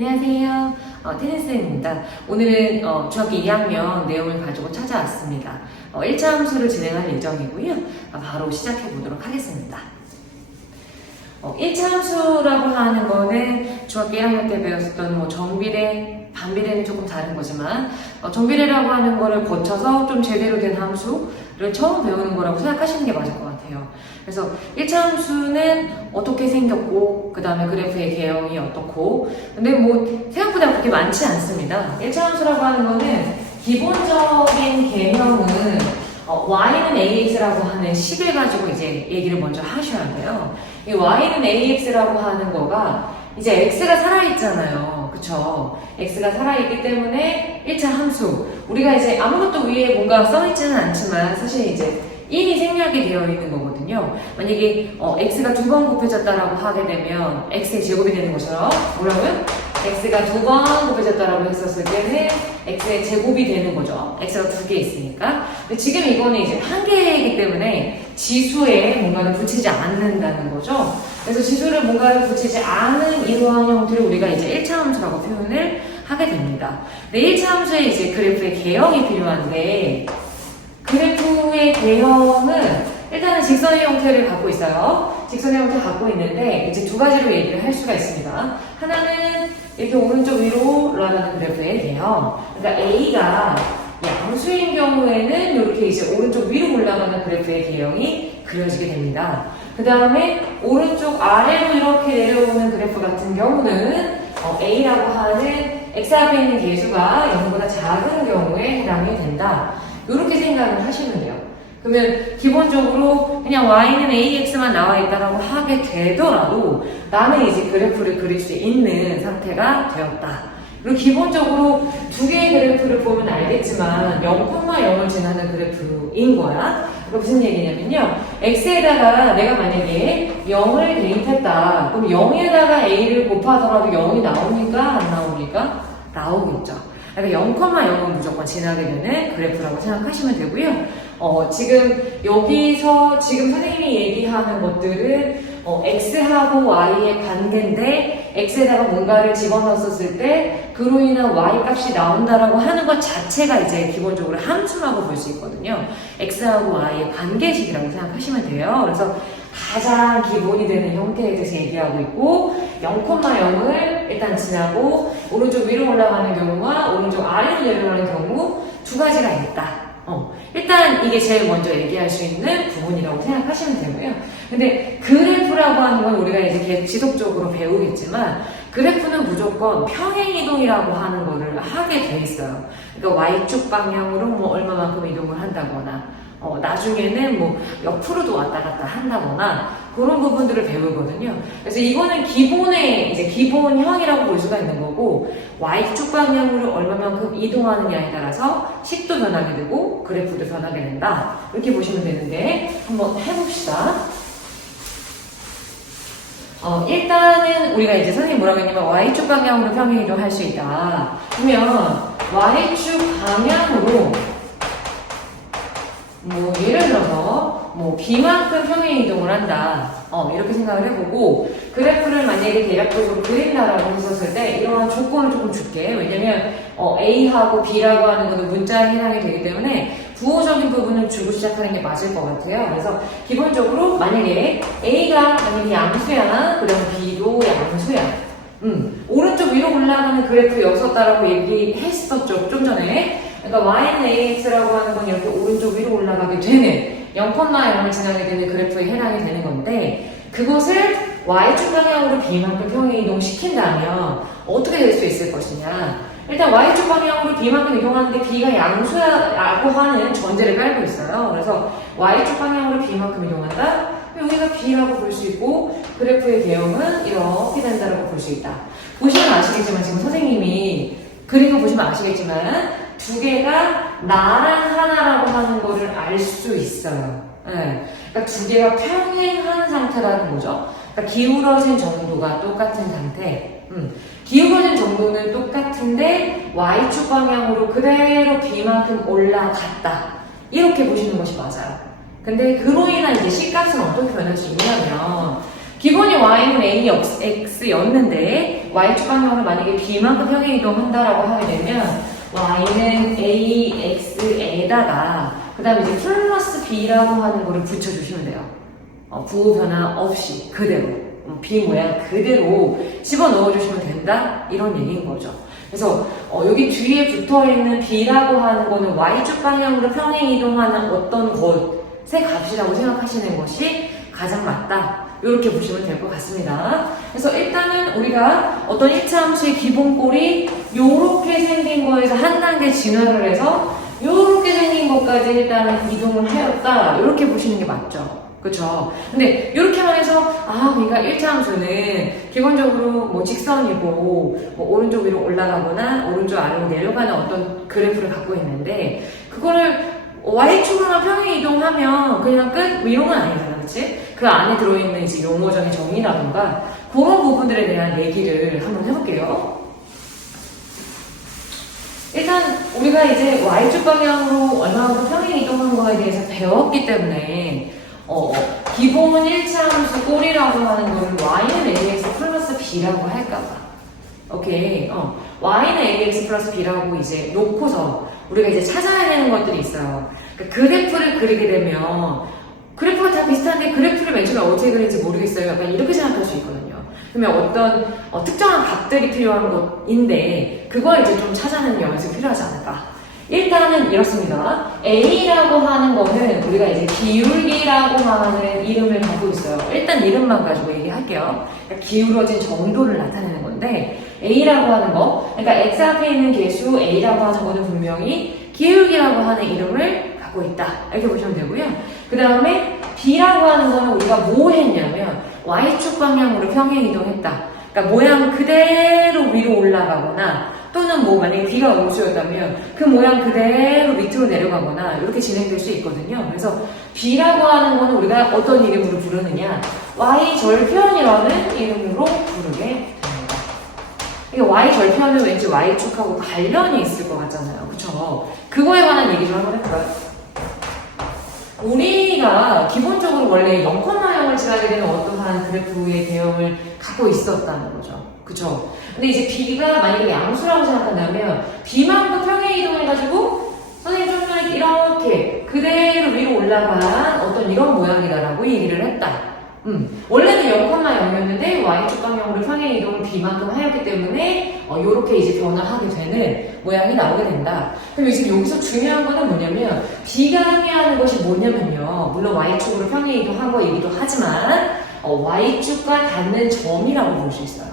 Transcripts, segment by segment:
안녕하세요. 테니스입니다. 오늘은 중학교 2학년 내용을 가지고 찾아왔습니다. 1차 함수를 진행할 예정이고요. 바로 시작해 보도록 하겠습니다. 1차 함수라고 하는 거는 중학교 1학년 때 배웠었던 정비례, 반비례는 조금 다른 거지만 정비례라고 하는 거를 거쳐서 좀 제대로 된 함수를 처음 배우는 거라고 생각하시는 게 맞을 것 같아요. 그래서 1차 함수는 어떻게 생겼고 그 다음에 그래프의 개형이 어떻고 근데 생각보다 그렇게 많지 않습니다. 1차 함수라고 하는 거는 기본적인 개형은 y는 ax라고 하는 식을 가지고 이제 얘기를 먼저 하셔야 돼요. 이 y는 ax라고 하는 거가 이제 x가 살아있잖아요. 그쵸? x가 살아있기 때문에 1차 함수. 우리가 이제 아무것도 위에 뭔가 써있지는 않지만 사실 이제 이미 생략이 되어 있는 거거든요. 만약에 x가 2번 곱해졌다라고 하게 되면 x의 제곱이 되는 것처럼 뭐라고요? x가 2번 곱해졌다라고 했었을 때는 x의 제곱이 되는 거죠. x가 2개 있으니까. 근데 지금 이거는 이제 한 개이기 때문에 지수에 뭔가를 붙이지 않는다는 거죠. 그래서 지수를 뭔가를 붙이지 않은 이러한 형태를 우리가 이제 1차 함수라고 표현을 하게 됩니다. 근데 1차 함수에 이제 그래프의 개형이 필요한데 그래프의 개형은 일단은 직선의 형태를 갖고 있어요. 직선의 형태를 갖고 있는데 이제 두 가지로 얘기를 할 수가 있습니다. 하나는 이렇게 오른쪽 위로 올라가는 그래프의 개형. 그러니까 A가 양수인 경우에는 이렇게 이제 오른쪽 위로 올라가는 그래프의 개형이 그려지게 됩니다. 그 다음에 오른쪽 아래로 이렇게 내려오는 그래프 같은 경우는 A라고 하는 X 앞에 있는 개수가 0보다 작은 경우에 해당이 된다. 이렇게 생각을 하시면 돼요. 그러면 기본적으로 그냥 y는 ax만 나와 있다라고 하게 되더라도 나는 이제 그래프를 그릴 수 있는 상태가 되었다. 그리고 기본적으로 두 개의 그래프를 보면 알겠지만 0,0을 지나는 그래프인 거야. 그러니까 무슨 얘기냐면요. x에다가 내가 만약에 0을 대입했다. 그럼 0에다가 a를 곱하더라도 0이 나오니까 안 나오니까? 나오겠죠. 그러니까 0,0은 무조건 지나게 되는 그래프라고 생각하시면 되고요. 지금 여기서 지금 선생님이 얘기하는 것들은 x하고 y의 관계인데 x에다가 뭔가를 집어넣었을 때 그로 인한 y 값이 나온다라고 하는 것 자체가 이제 기본적으로 함수라고 볼 수 있거든요. x하고 y의 관계식이라고 생각하시면 돼요. 그래서 가장 기본이 되는 형태에 대해서 얘기하고 있고 0,0을 일단 지나고 오른쪽 위로 올라가는 경우와 오른쪽 아래로 내려가는 경우 두 가지가 있다. 일단 이게 제일 먼저 얘기할 수 있는 부분이라고 생각하시면 되고요. 근데 그래프라고 하는 건 우리가 이제 지속적으로 배우겠지만 그래프는 무조건 평행이동이라고 하는 거를 하게 돼 있어요. 그러니까 Y축 방향으로 얼마만큼 이동을 한다거나 나중에는 옆으로도 왔다 갔다 한다거나 그런 부분들을 배우거든요. 그래서 이거는 기본의 이제 기본형이라고 볼 수가 있는 거고 Y축 방향으로 얼마만큼 이동하느냐에 따라서 식도 변하게 되고 그래프도 변하게 된다. 이렇게 보시면 되는데 한번 해봅시다. 일단은 우리가 이제 선생님이 뭐라고 했냐면 Y축 방향으로 평행이동 할 수 있다. 그러면 Y축 방향으로 예를 들어서 B만큼 평행 이동을 한다. 이렇게 생각을 해보고 그래프를 만약에 대략적으로 그린다라고 했었을 때 이러한 조건을 조금 줄게. 왜냐면 A하고 B라고 하는 것은 문자에 해당이 되기 때문에 부호적인 부분을 주고 시작하는 게 맞을 것 같아요. 그래서 기본적으로 만약에 A가 만약에 양수야, 그러면 B도 양수야. 오른쪽 위로 올라가는 그래프 였었다라고 얘기했었죠, 좀 전에. 그러니까 y는 ax라고 하는 건 이렇게 오른쪽 위로 올라가게 되는 0,0을 지나게 되는 그래프에 해당이 되는 건데 그것을 y축 방향으로 b만큼 평행 이동시킨다면 어떻게 될 수 있을 것이냐. 일단 y축 방향으로 b만큼 이동하는데 b가 양수라고 하는 전제를 깔고 있어요. 그래서 y축 방향으로 b만큼 이동한다. 여기가 b라고 볼 수 있고 그래프의 개형은 이렇게 된다고 볼 수 있다. 보시면 아시겠지만 지금 선생님이 그린 거 보시면 아시겠지만 두 개가 나랑 하나라고 하는 거를 알 수 있어요. 네. 그러니까 두 개가 평행한 상태라는 거죠. 그러니까 기울어진 정도가 똑같은 상태. 기울어진 정도는 똑같은데 Y축 방향으로 그대로 B만큼 올라갔다. 이렇게 보시는 것이 맞아요. 근데 그로 인한 이제 C값은 어떻게 변할 수 있냐면 기본이 Y는 A, X였는데 y축 방향으로 만약에 b만큼 평행 이동한다라고 하게 되면 y는 ax에다가 그 다음에 이제 플러스 b라고 하는 거를 붙여주시면 돼요. 부호 변화 없이 그대로 b 모양 그대로 집어넣어 주시면 된다 이런 얘기인 거죠. 그래서 여기 뒤에 붙어있는 b라고 하는 거는 y축 방향으로 평행 이동하는 어떤 것의 값이라고 생각하시는 것이 가장 맞다 이렇게 보시면 될 것 같습니다. 그래서 일단은 우리가 어떤 1차 함수의 기본꼴이 요렇게 생긴 거에서 한 단계 진화를 해서 요렇게 생긴 것까지 일단은 이동을 하였다 이렇게 보시는 게 맞죠. 그쵸? 근데 이렇게만 해서 그러니까 1차 함수는 기본적으로 뭐 직선이고 뭐 오른쪽 위로 올라가거나 오른쪽 아래로 내려가는 어떤 그래프를 갖고 있는데 그거를 y축으로만 평행 이동하면 그냥 끝? 이런 건 아니잖아, 그치? 그 안에 들어있는 이제 용어적인 정의라던가 그런 부분들에 대한 얘기를 한번 해볼게요. 일단 우리가 이제 y축 방향으로 얼마만큼 평행 이동한 거에 대해서 배웠기 때문에 기본 1차 함수 꼴이라고 하는 거를 y는 ax 플러스 b라고 할까봐. 오케이. y는 ax 플러스 b라고 이제 놓고서 우리가 이제 찾아야 되는 것들이 있어요. 그러니까 그래프를 그리게 되면 그래프가 다 비슷한데 그래프를 맨 처음에 어떻게 그리는지 모르겠어요. 약간 이렇게 생각할 수 있거든요. 그러면 어떤 특정한 값들이 필요한 것인데 그걸 이제 좀 찾아내는 연습이 필요하지 않을까. 일단은 이렇습니다. A라고 하는 거는 우리가 이제 기울기라고 하는 이름을 갖고 있어요. 일단 이름만 가지고 얘기할게요. 그러니까 기울어진 정도를 나타내는 건데 A라고 하는 거, 그러니까 X 앞에 있는 개수 A라고 하는 거는 분명히 기울기라고 하는 이름을 갖고 있다. 이렇게 보시면 되고요. 그 다음에 B라고 하는 거는 우리가 뭐 했냐면 Y축 방향으로 평행 이동했다. 그러니까 모양 그대로 위로 올라가거나 또는 뭐 만약에 B가 음수였다면 그 모양 그대로 밑으로 내려가거나 이렇게 진행될 수 있거든요. 그래서 B라고 하는 거는 우리가 어떤 이름으로 부르느냐 Y절편이라는 이름으로 부르게 됩니다. 이게 Y절편은 왠지 Y축하고 관련이 있을 것 같잖아요. 그쵸? 그거에 관한 얘기 좀 한번 해볼까요? 우리가 기본적으로 원래 0,0을 지나게 되는 어떠한 그래프의 대형을 갖고 있었다는 거죠. 그쵸? 근데 이제 B가 만약에 양수라고 생각한다면 B만큼 평행 이동해가지고 선생님 좀 전에 이렇게 그대로 위로 올라간 어떤 이런 모양이다라고 얘기를 했다. 원래는 0,0이었는데 Y축 방향으로 평행 이동을 B만큼 하였기 때문에 요렇게 이제 변화하게 되는 모양이 나오게 된다. 그럼 지금 여기서 중요한 거는 뭐냐면 B가 의미하는 것이 뭐냐면요. 물론 Y축으로 평행 이동한 거이기도 하지만 Y축과 닿는 점이라고 볼 수 있어요.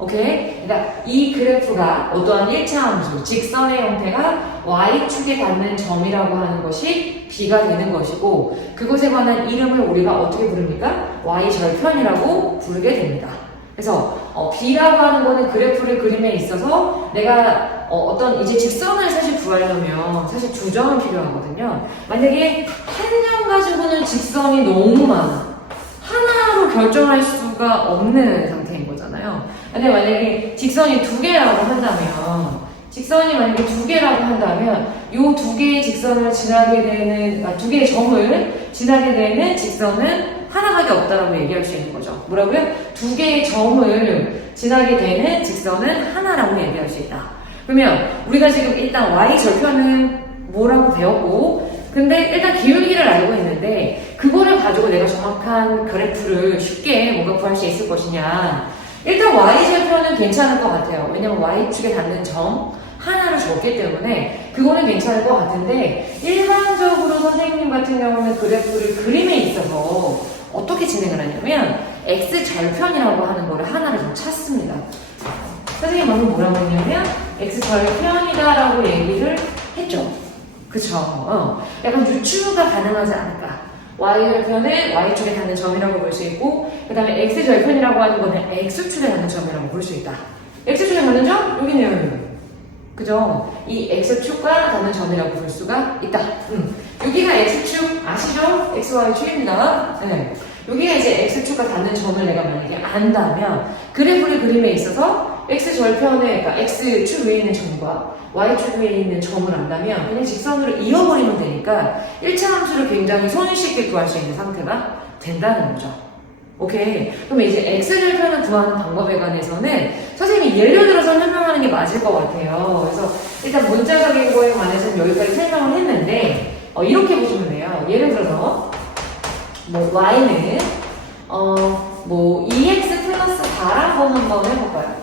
오케이? 그러니까 이 그래프가 어떠한 1차 함수, 직선의 형태가 Y축에 닿는 점이라고 하는 것이 B가 되는 것이고 그것에 관한 이름을 우리가 어떻게 부릅니까? Y절편이라고 부르게 됩니다. 그래서 B라고 하는 거는 그래프를 그림에 있어서 내가 어떤 이제 직선을 사실 구하려면 사실 두 점은 필요하거든요. 만약에 한 점 가지고는 직선이 너무 많아. 하나로 결정할 수가 없는 상태인 거잖아요. 근데 만약에 직선이 두 개라고 한다면 요 두 개의 직선을 지나게 되는 두 개의 점을 지나게 되는 직선은 하나밖에 없다라고 얘기할 수 있는 거죠. 뭐라고요? 두 개의 점을 지나게 되는 직선은 하나라고 얘기할 수 있다. 그러면 우리가 지금 일단 Y절편은 뭐라고 배웠고 근데 일단 기울기를 알고 있는데 그거를 가지고 내가 정확한 그래프를 쉽게 뭔가 구할 수 있을 것이냐. 일단 Y절편은 괜찮을 것 같아요. 왜냐면 Y축에 닿는 점 하나를 줬기 때문에 그거는 괜찮을 것 같은데 일반적으로 선생님 같은 경우는 그래프를 그림에 있어서 어떻게 진행을 하냐면 X절편이라고 하는 거를 하나를 좀 찾습니다. 선생님 방금 뭐라고 했냐면 X절편이다라고 얘기를 했죠. 그쵸? 약간 유추가 가능하지 않을까. Y절편은 Y축에 닿는 점이라고 볼 수 있고 그 다음에 X절편이라고 하는 거는 X축에 닿는 점이라고 볼 수 있다. X축에 닿는 점? 여기네요. 그죠? 이 X축과 닿는 점이라고 볼 수가 있다. 여기가 X축 아시죠? XY축입니다. 네. 여기가 이제 X축과 닿는 점을 내가 만약에 안다면 그래프의 그림에 있어서 X절편의 그러니까 X축 위에 있는 점과 Y축 위에 있는 점을 안다면 그냥 직선으로 이어버리면 되니까 1차 함수를 굉장히 손쉽게 구할 수 있는 상태가 된다는 거죠. 오케이. 그럼 이제 X절편을 구하는 방법에 관해서는 예를 들어서 설명하는 게 맞을 것 같아요. 그래서 일단 문자적인 거에 관해서는 여기까지 설명을 했는데 이렇게 보시면 돼요. 예를 들어서 뭐 y는 뭐 2x 플러스 4라고 한번 해볼까요?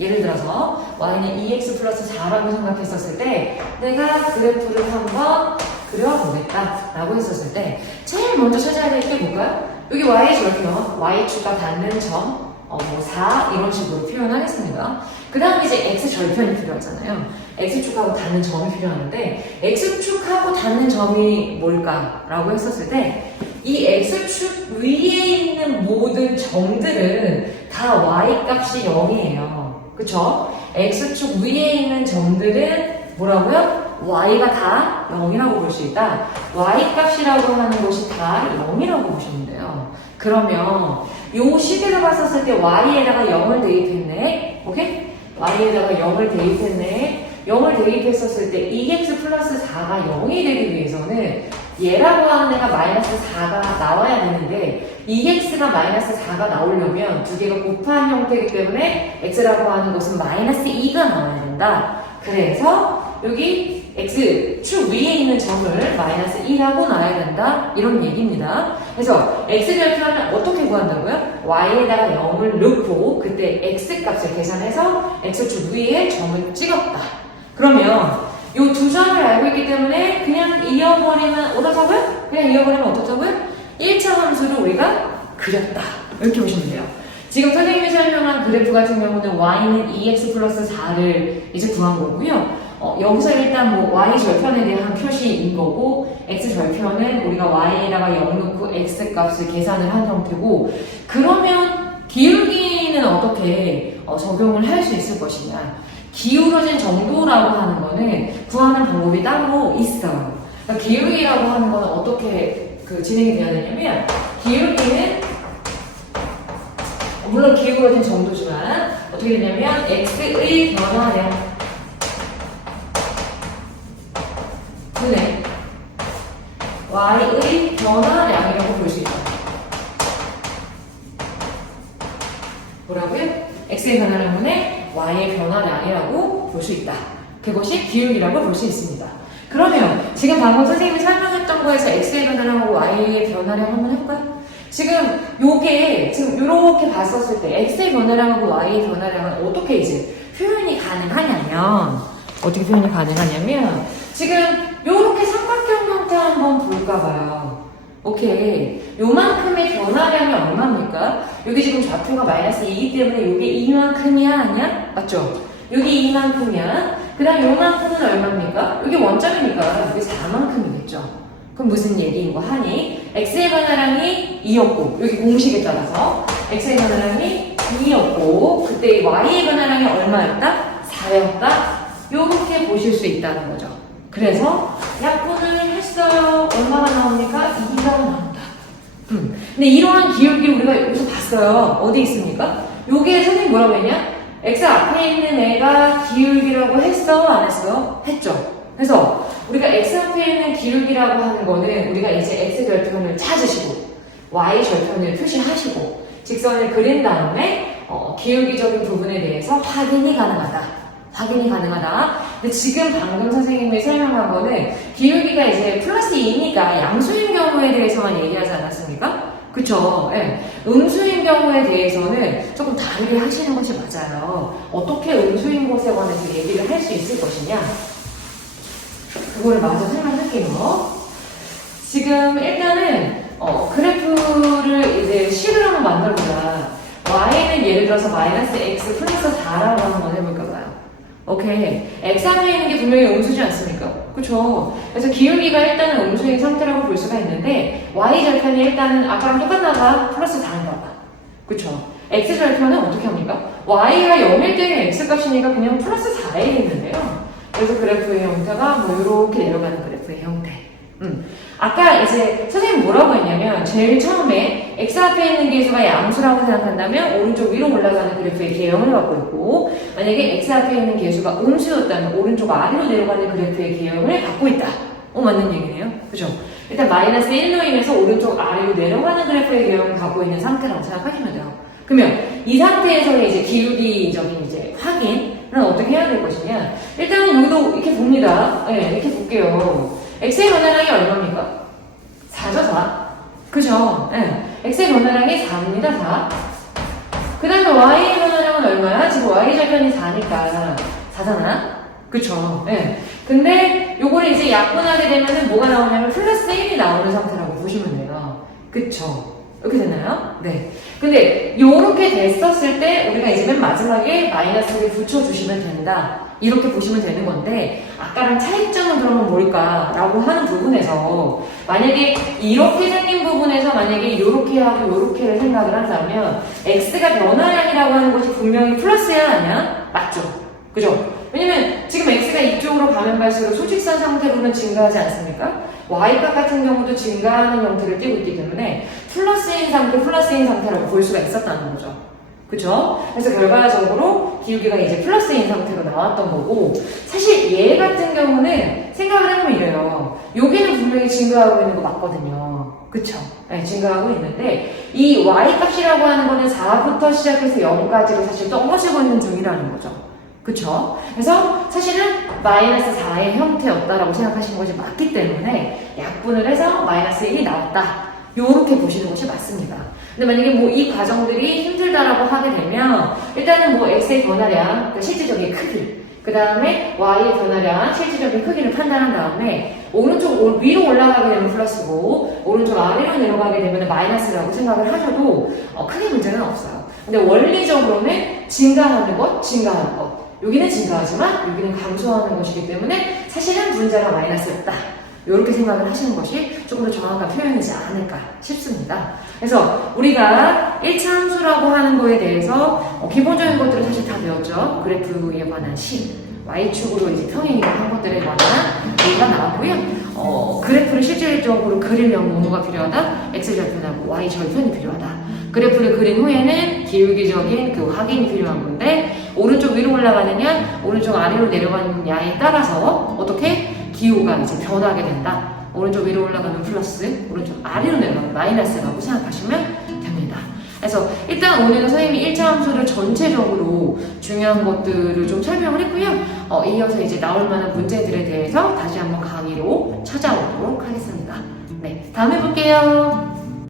예를 들어서 y는 2x 플러스 4라고 생각했었을 때 내가 그래프를 한번 그려보겠다 라고 했었을 때 제일 먼저 찾아야 될 게 뭘까요? 여기 y절편, y축과 닿는 점, 뭐 4 이런 식으로 표현하겠습니다. 그 다음에 이제 x절편이 필요하잖아요. x축하고 닿는 점이 필요하는데 x축하고 닿는 점이 뭘까라고 했었을 때 이 x축 위에 있는 모든 점들은 다 y 값이 0이에요. 그쵸? x축 위에 있는 점들은 뭐라고요? y가 다 0이라고 볼 수 있다. y 값이라고 하는 것이 다 0이라고 보시면 돼요. 그러면 요 시계를 봤었을 때 y에다가 0을 대입했네. 오케이? y에다가 0을 대입했네. 0을 대입했었을 때 2x 플러스 4가 0이 되기 위해서는 얘라고 하는 애가 마이너스 4가 나와야 되는데 2x가 마이너스 4가 나오려면 두 개가 곱한 형태이기 때문에 x라고 하는 것은 마이너스 2가 나와야 된다. 그래서 여기 x축 위에 있는 점을 마이너스 2라고 놔야 된다. 이런 얘기입니다. 그래서 x절편을 어떻게 구한다고요? y에다가 0을 넣고 그때 x값을 계산해서 x축 위에 점을 찍었다. 그러면 이 두 점을 알고 있기 때문에 그냥 이어버리면 어떻다고요? 그냥 이어버리면 어떻다고요? 1차 함수를 우리가 그렸다. 이렇게 보시면 돼요. 지금 선생님이 설명한 그래프 같은 경우는 y는 2x 플러스 4를 이제 구한 거고요. 여기서 일단 뭐 y절편에 대한 표시인 거고 x절편은 우리가 y에다가 0 넣고 x값을 계산을 한 형태고 그러면 기울기는 어떻게 적용을 할 수 있을 것이냐. 기울어진 정도라고 하는 거는 구하는 방법이 따로 있어요. 그러니까 기울기라고 하는 거는 어떻게 진행이 되어야 되냐면 기울기는 물론 기울어진 정도지만 어떻게 되냐면 x의 변화량 분의 y의 변화량이라고 볼 수 있다. 뭐라고요? x의 변화량분의 y의 변화량이라고 볼 수 있다. 그것이 기울기라고 볼 수 있습니다. 그러면 지금 방금 선생님이 설명했던 거에서 x의 변화량하고 y의 변화량 한번 해볼까요? 지금 요게 지금 이렇게 봤었을 때 x의 변화량하고 y의 변화량은 어떻게 이제 표현이 가능하냐면 어떻게 표현이 가능하냐면 지금 요렇게 삼각형 형태 한번 볼까 봐요. 오케이. 요만큼의 변화량이 얼마입니까? 여기 지금 좌표가 마이너스 2이기 때문에 요게 이만큼이야 아니야? 맞죠? 여기 이만큼이야. 그 다음 요만큼은 얼마입니까? 여기 원점이니까 여기 4만큼이겠죠. 그럼 무슨 얘기인 거 하니? x의 변화량이 2였고 여기 공식에 따라서 x의 변화량이 2였고 그때 y의 변화량이 얼마였다? 4였다? 요렇게 보실 수 있다는 거죠. 그래서 약분을 했어요. 얼마가 나옵니까? 2가 나온다. 근데 이러한 기울기를 우리가 여기서 봤어요. 어디 있습니까? 요게 선생님 뭐라고 했냐? x 앞에 있는 애가 기울기라고 했어? 안 했어요? 했죠. 그래서 우리가 x 앞에 있는 기울기라고 하는 거는 우리가 이제 x 절편을 찾으시고 y 절편을 표시하시고 직선을 그린 다음에 기울기적인 부분에 대해서 확인이 가능하다. 확인이 가능하다. 근데 지금 방금 선생님이 설명한 거는 기울기가 이제 플러스 2니까 양수인 경우에 대해서만 얘기하지 않았습니까? 그쵸? 예. 음수인 경우에 대해서는 조금 다르게 하시는 것이 맞아요. 어떻게 음수인 것에 관해서 얘기를 할 수 있을 것이냐? 그거를 마저 설명할게요. 지금 일단은 그래프를 이제 식을 한번 만들어보자. y는 예를 들어서 마이너스 x 플러스 4라고 한번 해볼까 봐요. 오케이. x 앞에 있는 게 분명히 음수지 않습니까? 그쵸? 그래서 기울기가 일단은 음수인 상태라고 볼 수가 있는데 y절편이 일단은 아까랑 똑같나봐? 플러스 4인가 봐. 그쵸? x절편은 어떻게 합니까? y가 0일 때는 x값이니까 그냥 플러스 4에 있는데요. 그래서 그래프의 형태가 뭐 이렇게 내려가는 그래프의 형태. 아까 이제 선생님 뭐라고 했냐면 제일 처음에 x 앞에 있는 계수가 양수라고 생각한다면 오른쪽 위로 올라가는 그래프의 개형을 갖고 있고 만약에 x 앞에 있는 계수가 음수였다면 오른쪽 아래로 내려가는 그래프의 개형을 갖고 있다. 맞는 얘기네요. 그죠? 일단 마이너스 1로 인해서 오른쪽 아래로 내려가는 그래프의 개형을 갖고 있는 상태라고 생각하시면 돼요. 그러면 이 상태에서는 이제 기울기적인 이제 확인 확인은 어떻게 해야 될 것이냐. 일단은 여기도 이렇게 봅니다. 네, 이렇게 볼게요. x의 변화량이 얼마입니까? 4죠, 4. 그죠? 네. x의 변화량이 4입니다, 4. 그 다음에 y의 변화량은 얼마야? 지금 y절편이 4니까 4잖아? 그쵸? 네. 근데 요거를 이제 약분하게 되면은 뭐가 나오냐면 플러스 1이 나오는 상태라고 보시면 돼요. 그쵸? 이렇게 되나요? 네. 근데 요렇게 됐었을 때 우리가 이제 맨 마지막에 마이너스를 붙여주시면 된다. 이렇게 보시면 되는 건데 아까랑 차이점은 그러면 뭘까라고 하는 부분에서 만약에 이렇게 생긴 부분에서 만약에 이렇게 하고 이렇게를 생각을 한다면 x가 변화량이라고 하는 것이 분명히 플러스야 아니야? 맞죠? 그죠? 왜냐면 지금 x가 이쪽으로 가면 갈수록 수직선 상태로는 증가하지 않습니까? y값 같은 경우도 증가하는 형태를 띠고 있기 때문에 플러스인 상태라고 볼 수가 있었다는 거죠. 그쵸? 그래서 결과적으로 기울기가 이제 플러스인 상태로 나왔던 거고 사실 얘 같은 경우는 생각을 해보면 이래요. 여기는 분명히 증가하고 있는 거 맞거든요. 그쵸? 네, 증가하고 있는데 이 y값이라고 하는 거는 4부터 시작해서 0까지로 사실 떨어지고 있는 중이라는 거죠. 그쵸? 그래서 사실은 마이너스 4의 형태였다라고 생각하시는 것이 맞기 때문에 약분을 해서 마이너스 1이 나왔다. 요렇게 보시는 것이 맞습니다. 근데 만약에 뭐 이 과정들이 힘들다라고 하게 되면 일단은 뭐 x의 변화량, 그러니까 실질적인 크기, 그 다음에 y의 변화량, 실질적인 크기를 판단한 다음에 오른쪽 위로 올라가게 되면 플러스고 오른쪽 아래로 내려가게 되면 마이너스라고 생각을 하셔도 크게 문제는 없어요. 근데 원리적으로는 증가하는 것, 증가하는 것. 여기는 증가하지만 여기는 감소하는 것이기 때문에 사실은 분자가 마이너스였다. 이렇게 생각을 하시는 것이 조금 더 정확한 표현이지 않을까 싶습니다. 그래서 우리가 1차 함수라고 하는 거에 대해서 기본적인 것들을 사실 다 배웠죠. 그래프에 관한 식, Y축으로 이제 평행이동 한 것들에 관한 얘기가 나왔고요. 그래프를 실질적으로 그리려면 뭐가 필요하다? X절편하고 Y절편이 필요하다. 그래프를 그린 후에는 기울기적인 그 확인이 필요한 건데 오른쪽 위로 올라가느냐 오른쪽 아래로 내려가느냐에 따라서 어떻게 기호가 이제 변하게 된다. 오른쪽 위로 올라가면 플러스, 오른쪽 아래로 내려가면 마이너스라고 생각하시면 됩니다. 그래서 일단 오늘은 선생님이 1차 함수를 전체적으로 중요한 것들을 좀 설명을 했고요. 이어서 이제 나올 만한 문제들에 대해서 다시 한번 강의로 찾아오도록 하겠습니다. 네, 다음에 볼게요.